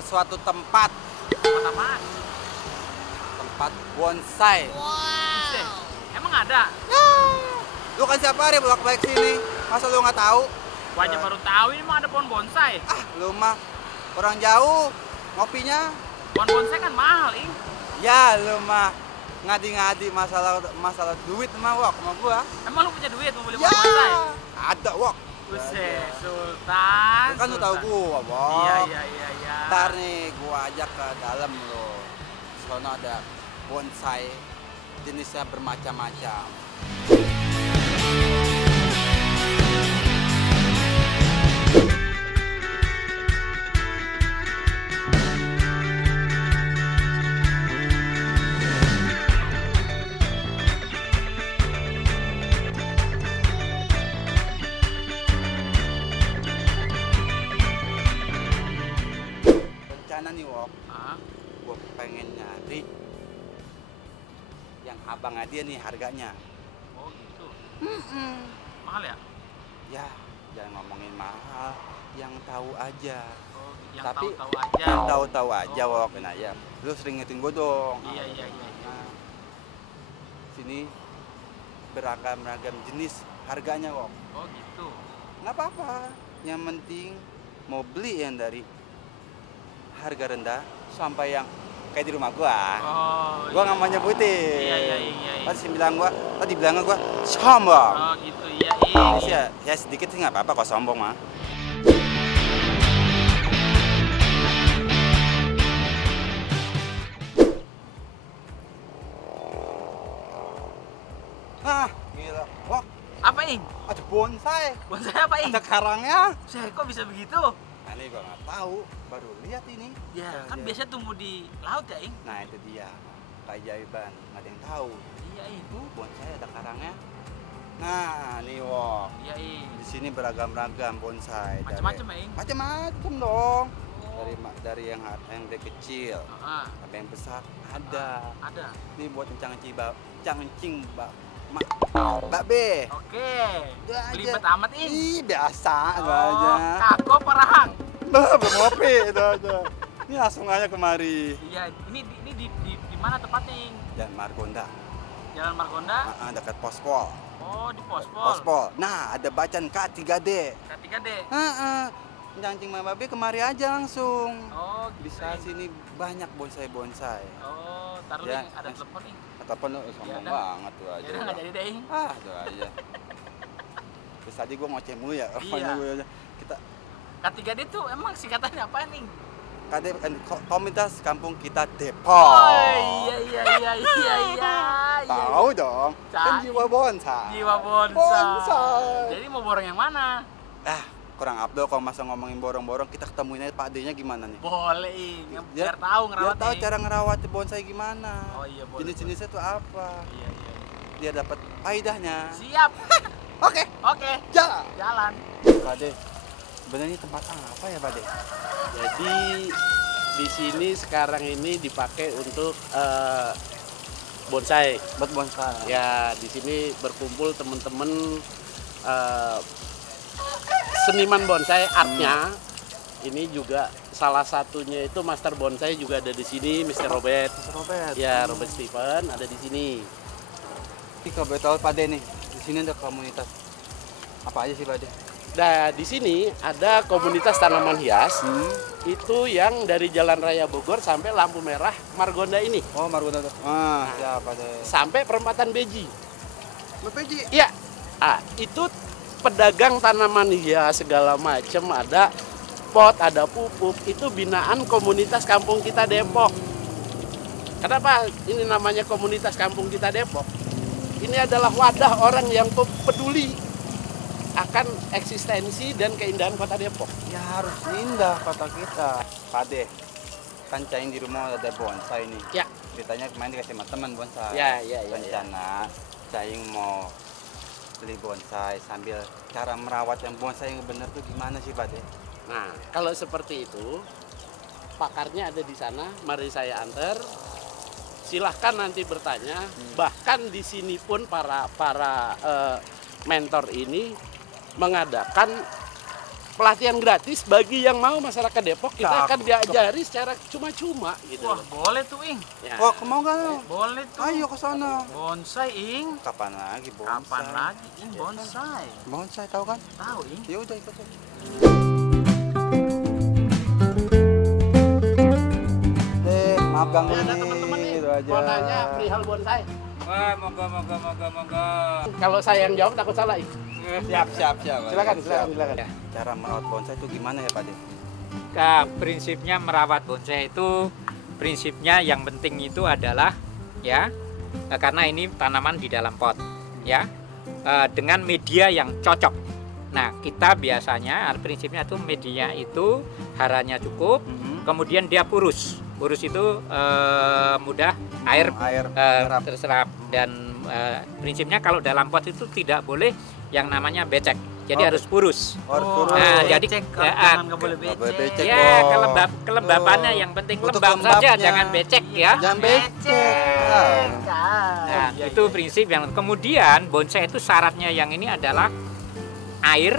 ke suatu tempat. Tempat apaan? Tempat bonsai. Buset, emang ada? Lu kan siapa hari bolak-balik sini? Masa lu nggak tahu? Gua aja baru tahu ini emang ada pohon bonsai. Ah, lu mah orang jauh ngopinya. Pohon bonsai kan mahal, Ing. Ya, lu mah ngadi-ngadi masalah duit mah wok sama gua. Emang lu punya duit mau beli Ya, pohon bonsai? ada wok. Buset, Sultan. Kan lu tahu gua, wok. Iya. Ntar nih gua ajak ke dalam lo. Sono ada bonsai jenisnya bermacam-macam. Rencana nih wok, Ah, gua pengen nyari yang abangnya dia nih harganya. oh gitu. Mahal ya? Ya, jangan ngomongin mahal, yang tahu aja. Oh, yang Tapi tahu-tahu aja. yang tahu-tahu aja Oh. wok. Nah ya, lu sering ngingetin gua dong. Iya. Nah, sini beragam-ragam jenis harganya wok. Oh gitu. Nggak apa-apa, yang penting mau beli yang dari harga rendah sampai yang kayak di rumah gua. Oh. Gua nggak mau nyebutin. Iya. Tadi bilangnya gua sombong. Oh gitu, iya, Ing. Ya sedikit sih nggak apa-apa kok sombong mah. Ah, gila. Wah, Apa, Ing? ada bonsai. Bonsai apa, Ing? Ada karangnya. Buset, kok bisa begitu? Nah, ini gua nggak tahu, baru lihat ini. Ya, kan Iya. biasa tumbuh di laut ya, Ing? Nah, itu dia. Keajaiban, nggak ada yang tahu. Iya, Ing. Itu bonsai ada karangnya. Nah, nih wok. Iya, Ing. Di sini beragam-ragam bonsai. Macam-macam ya, Ing? Macam-macam dong. Oh. Dari yang dari kecil Ah, sampai yang besar ada. ada. Ini buat cangcing Mbak B. Oke. Itu Belibet aja. amat, Ing. Ih, biasa itu Oh, aja. kako parahang. Bah, belum ngopi itu aja. Ini langsung aja kemari. Iya, ini di mana tepatnya, Ing? Dan Margonda, Jalan Margonda. dekat Pospol. Oh, di Pospol. Pospol. Nah, ada bacaan K3D. K3D. Cangcing Mbak B kemari aja langsung. Oh, gitu. Bisa Ing. sini banyak bonsai. Oh, taruh Ya, Ing, ada yang- telepon, Ing. Ataupun lu sombong Ya udah. banget tuh aja. Ya udah nggak jadi deh, Ing. Ah, itu aja. Terus tadi gua ngoceh mulu ya. Iya. Kita K3D tuh emang singkatannya apa, Ing? komunitas kampung kita Depok. Oh, iya. Tahu dong. Kan Cah. jiwa bonsai. Jiwa bonsai. Bonsai. Jadi mau borong yang mana? Ah, kurang Abdul kalau masa ngomongin borong-borong, kita ketemuin aja Pak D-nya gimana nih? Boleh, Ing. Biar- Biar tahu Dia ngerawatnya. tahu Ing. cara ngerawat bonsai gimana. Oh iya, boleh. Jenis-jenisnya tuh apa? Iya. Dia dapat faedahnya. Siap. Oke, Oke, jalan. jalan. Pak D, sebenarnya tempat apa ya Pak D? Jadi di sini sekarang ini dipakai untuk bonsai. Buat bonsai. Ya di sini berkumpul teman-teman seniman bonsai artnya. Ini juga salah satunya itu master bonsai juga ada di sini, Mr. Robert. Robert. Ya Robert Stephen ada di sini. Ini kalau boleh tahu Pak D nih, di sini ada komunitas apa aja sih Pak D? Nah di sini ada komunitas tanaman hias. Itu yang dari Jalan Raya Bogor sampai lampu merah Margonda ini. Oh, Margonda tuh. Ah, siapa deh? Sampai perempatan Beji. BPJ. Iya, itu pedagang tanaman hias segala macam, ada pot, ada pupuk, itu binaan komunitas kampung kita Depok. Kenapa ini namanya komunitas kampung kita Depok? Ini adalah wadah orang yang peduli akan eksistensi dan keindahan kota Depok. Ya harus indah kota kita. Pak D, kan Caing di rumah ada bonsai nih. Ya. Ceritanya kemarin dikasih sama teman bonsai. Ya. Rencana Caing mau beli bonsai sambil cara merawat yang bonsai yang benar tuh gimana sih Pak D? Nah, kalau seperti itu, pakarnya ada di sana. Mari saya antar. Silahkan nanti bertanya. Bahkan di sini pun para mentor ini mengadakan pelatihan gratis bagi yang mau masyarakat Depok, kita akan Cakep. diajari secara cuma-cuma gitu. Wah, boleh tuh, Ing. Ya. Wah, mau nggak lo? Boleh tuh. Ayo ke sana. Bonsai, Ing. Kapan lagi bonsai? Kapan lagi, Ing, bonsai? Bonsai tahu kan? Tahu, Ing. Ya udah ikut aja. Maaf ganggu Ya, ada nih. teman-teman nih, Itu aja. mau nanya perihal bonsai. Wah, moga. Kalau saya yang jawab takut salah. Siap. Silakan. Cara merawat bonsai itu gimana ya Pak De? Prinsipnya merawat bonsai itu prinsipnya yang penting itu adalah ya karena ini tanaman di dalam pot ya dengan media yang cocok. Nah, kita biasanya prinsipnya itu media itu haranya cukup, kemudian dia purus. Purus itu mudah air menyerap. terserap dan prinsipnya kalau dalam pot itu tidak boleh yang namanya becek. Jadi harus purus. Nah, jadi jangan nggak boleh Nggak boleh becek. becek. ya Oh. kelembabannya yang penting Untuk lembab saja, lembabnya. jangan becek ya. Jangan becek. Nah, itu prinsip yang kemudian bonsai itu syaratnya yang ini adalah air,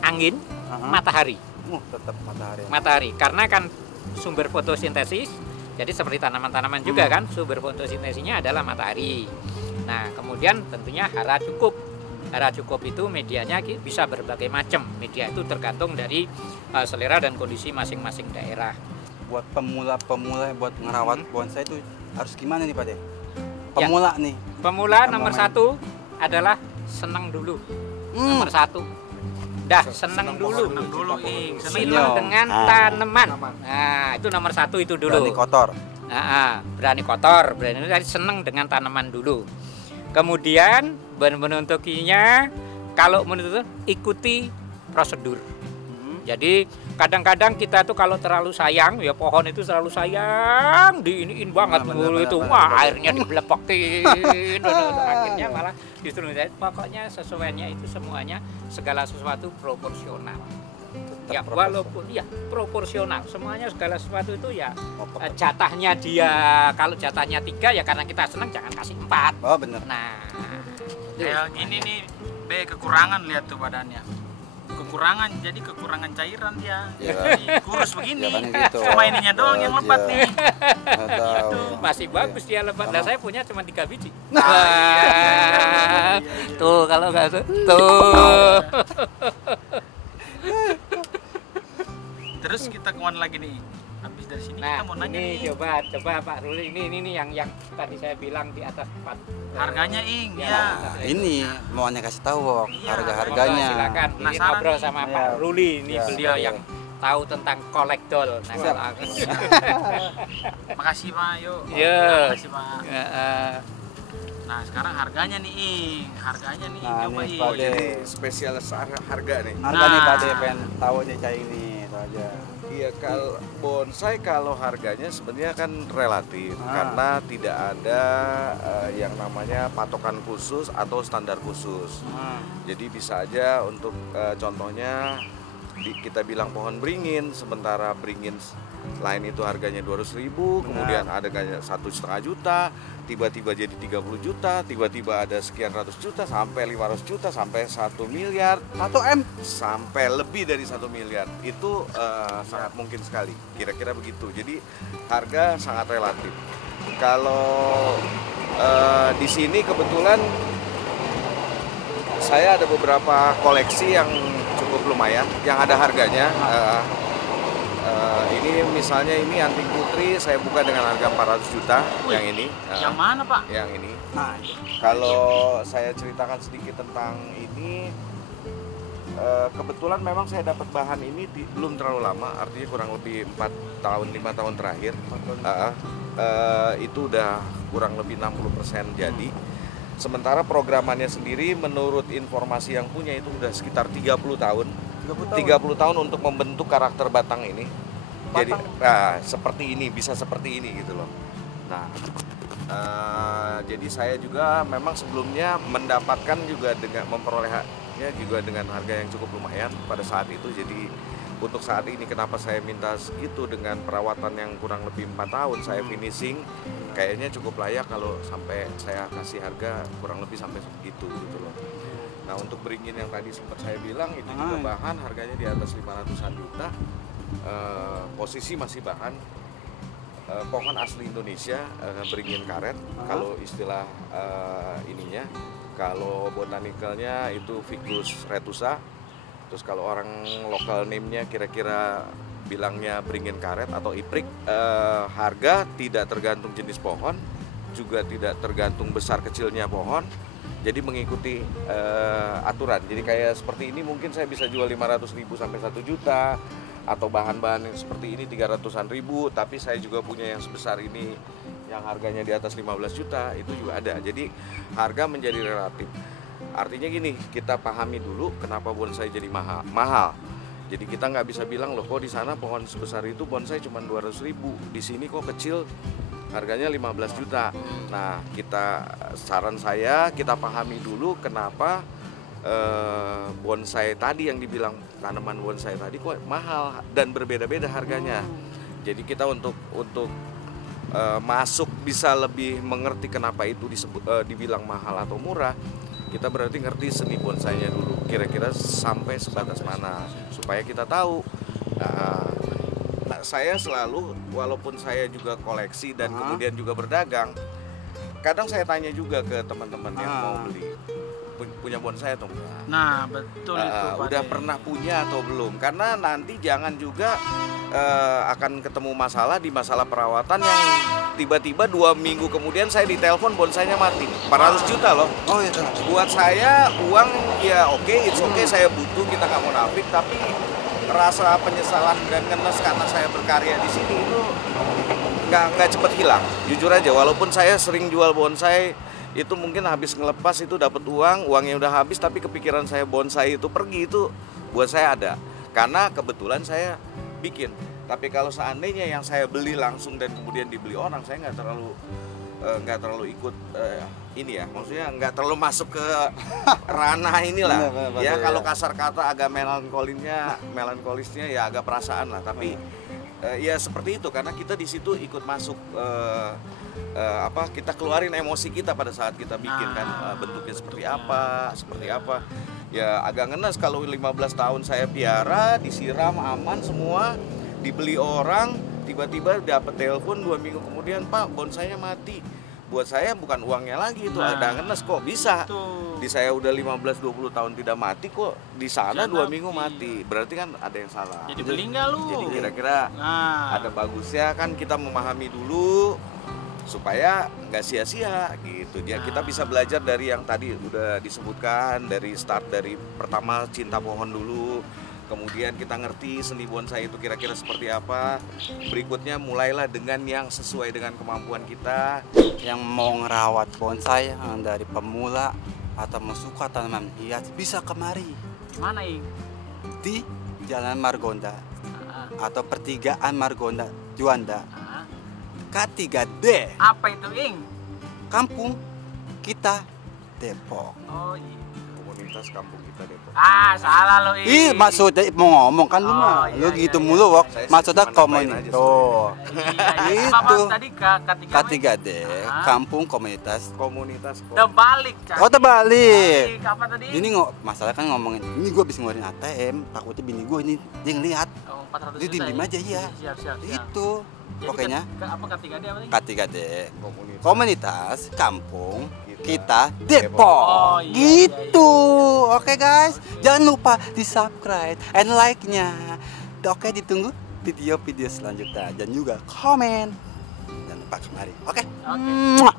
angin, matahari. Tetap matahari. Matahari karena kan sumber fotosintesis. Jadi seperti tanaman-tanaman juga kan sumber fotosintesinya adalah matahari. Nah, kemudian tentunya hara cukup. Hara cukup itu medianya bisa berbagai macam. Media itu tergantung dari selera dan kondisi masing-masing daerah. Buat pemula buat ngerawat bonsai itu harus gimana nih Pak De? Pemula nih. Pemula Yang nomor mau main. 1 adalah senang dulu. Nomor 1. Dah, senang dulu. Senang dulu, Ing. Senang dengan tanaman. Nah, itu nomor 1 itu dulu. Berani kotor. Berani kotor, berani senang dengan tanaman dulu. Kemudian menentukinya kalau menurut ikuti prosedur. Jadi kadang-kadang kita tuh kalau terlalu sayang ya pohon itu terlalu sayang diiniin banget dulu itu airnya dibelepokin akhirnya malah justru pokoknya sesuainya itu semuanya segala sesuatu proporsional. Ya walaupun ya proporsional semuanya segala sesuatu itu ya jatahnya dia kalau jatahnya 3 ya karena kita senang jangan kasih 4. Oh bener. Nah Kayak gini nih, kekurangan lihat tuh badannya. Kekurangan, jadi kekurangan cairan dia. Ya. Jadi kurus begini. Ya, kan gitu. Cuma ininya doang yang lebat Aja. nih. Nggak tahu. masih bagus dia lebat. Nah, saya punya cuma 3 biji. Nah. Wah, tuh kalau nggak tuh. Terus kita kemana lagi nih? Habis dari sini Nah, kita mau nanya ini nih. coba Pak Ruli ini yang tadi saya bilang di atas 4. Harganya, Ing, Ya, ya. Ini mau kasih tahu Wok, Iya, harga-harganya. Silakan. Ini Penasaran ngobrol nih. sama Iya. Pak Ruli ini Iya. beliau Iya. yang tahu tentang kolektol. Nah, Siap. kalau aku Makasih, Pak. Yuk. Iya. Makasih, Pak. Nah, sekarang harganya nih, Ing. Harganya nih, Nah, coba, nih, Ing. Pak De. Spesial harga nih. Harga nih Pak De Nah. pengen tahu nih kayak ini itu aja. Iya, kalau bonsai kalau harganya sebenarnya kan relatif karena tidak ada yang namanya patokan khusus atau standar khusus. Jadi bisa aja untuk contohnya kita bilang pohon beringin, sementara beringin lain itu harganya 200.000, kemudian ada kayak 1,5 juta, tiba-tiba jadi 30 juta, tiba-tiba ada sekian ratus juta sampai 500 juta sampai 1 miliar, 1 M. sampai lebih dari 1 miliar. Itu sangat mungkin sekali, kira-kira begitu. Jadi harga sangat relatif. Kalau di sini kebetulan saya ada beberapa koleksi yang cukup lumayan, yang ada harganya. Ini misalnya ini anting putri saya buka dengan harga 400 juta. Wih, yang ini. Yang mana, Pak? Yang ini. Nah, Kalau saya ceritakan sedikit tentang ini, kebetulan memang saya dapat bahan ini belum terlalu lama, artinya kurang lebih 4 tahun, 5 tahun terakhir. Itu udah kurang lebih 60% jadi. Sementara programannya sendiri menurut informasi yang punya itu udah sekitar 30 tahun. 30 tahun untuk membentuk karakter batang ini. Jadi seperti ini, bisa seperti ini gitu loh. Nah, jadi saya juga memang sebelumnya mendapatkan juga dengan memperolehnya juga dengan harga yang cukup lumayan pada saat itu. Jadi untuk saat ini kenapa saya minta segitu dengan perawatan yang kurang lebih 4 tahun saya finishing, kayaknya cukup layak kalau sampai saya kasih harga kurang lebih sampai segitu gitu loh. Nah untuk beringin yang tadi sempat saya bilang itu juga bahan harganya di atas 500-an juta. Posisi masih bahan pohon asli Indonesia, beringin karet. Kalau istilah ininya, kalau botanikalnya itu Ficus retusa. Terus kalau orang lokal name-nya kira-kira bilangnya beringin karet atau iprik. Harga tidak tergantung jenis pohon, juga tidak tergantung besar kecilnya pohon. Jadi mengikuti aturan. Jadi kayak seperti ini mungkin saya bisa jual 500.000 sampai 1 juta, atau bahan-bahan yang seperti ini 300-an ribu, tapi saya juga punya yang sebesar ini yang harganya di atas 15 juta, itu juga ada. Jadi harga menjadi relatif. Artinya gini, kita pahami dulu kenapa bonsai jadi mahal. Jadi kita nggak bisa bilang loh kok di sana pohon sebesar itu bonsai cuma 200.000, di sini kok kecil harganya 15 juta. Nah, saran saya kita pahami dulu kenapa bonsai tadi yang dibilang tanaman bonsai tadi kok mahal dan berbeda-beda harganya. Jadi kita untuk masuk bisa lebih mengerti kenapa itu dibilang mahal atau murah, kita berarti ngerti seni bonsainya dulu. Kira-kira sampai sebatas mana supaya kita tahu. Nah, saya selalu, walaupun saya juga koleksi dan kemudian juga berdagang, kadang saya tanya juga ke teman-teman yang mau beli, punya bonsai atau enggak? Nah, betul itu Pak. Udah pernah punya atau belum? Karena nanti jangan juga akan ketemu masalah di masalah perawatan yang tiba-tiba 2 minggu kemudian saya ditelepon bonsainya mati. 400 juta loh. Oh iya. Buat saya uang ya oke, it's okay, saya butuh, kita nggak munafik, tapi rasa penyesalan dan ngenes karena saya berkarya di sini itu nggak cepet hilang. Jujur aja, walaupun saya sering jual bonsai, itu mungkin habis ngelepas itu dapat uangnya udah habis, tapi kepikiran saya bonsai itu pergi, itu buat saya ada. Karena kebetulan saya bikin. Tapi kalau seandainya yang saya beli langsung dan kemudian dibeli orang, saya nggak terlalu ikut ini ya, maksudnya nggak terlalu masuk ke ranah inilah. Ya kalau kasar kata agak melankolisnya ya agak perasaan lah. Tapi ya seperti itu, karena kita di situ ikut masuk kita keluarin emosi kita pada saat kita bikin kan, bentuknya seperti apa. Ya agak ngenes kalau 15 tahun saya piara, disiram aman semua, dibeli orang, tiba-tiba dapat telepon 2 minggu kemudian, Pak bonsainya mati. Buat saya bukan uangnya lagi itu, ada ngenes kok bisa. Di saya udah 15-20 tahun tidak mati kok, di sana 2 minggu mati. Berarti kan ada yang salah. Jadi beli nggak lu? Jadi kira-kira ada bagusnya kan kita memahami dulu supaya nggak sia-sia gitu. Ya kita bisa belajar dari yang tadi udah disebutkan, dari start dari pertama cinta pohon dulu. Kemudian kita ngerti seni bonsai itu kira-kira seperti apa. Berikutnya mulailah dengan yang sesuai dengan kemampuan kita. Yang mau ngerawat bonsai yang dari pemula atau mau suka tanaman hias bisa kemari. Mana Ing? Di Jalan Margonda atau pertigaan Margonda Juanda. K3D. Apa itu Ing? Kampung kita Depok. Oh iya. Komunitas kampung kita Depok. Salah lo Ing. Ih, maksudnya mau ngomong kan lu mah. Lu gitu mulu, Wok. Maksudnya komunitas. Oh. Itu. Tadi K3D, Kampung Komunitas. Terbalik, Cak. Oh, terbalik. Kapan tadi? Ini masalah kan ngomongin. Ini gua habis ngeluarin ATM, takutnya bini gua ini dia ngelihat. Oh, 400 Dia diem aja ya. Siap. Itu. Jadi Pokoknya apa K3D apa tadi? K3D, Komunitas Kampung kita Depok. Oh, iya, gitu. Oke guys, jangan lupa di subscribe and like-nya. Oke, ditunggu video-video selanjutnya dan juga komen. Jangan lupa kemari. Oke. Oke.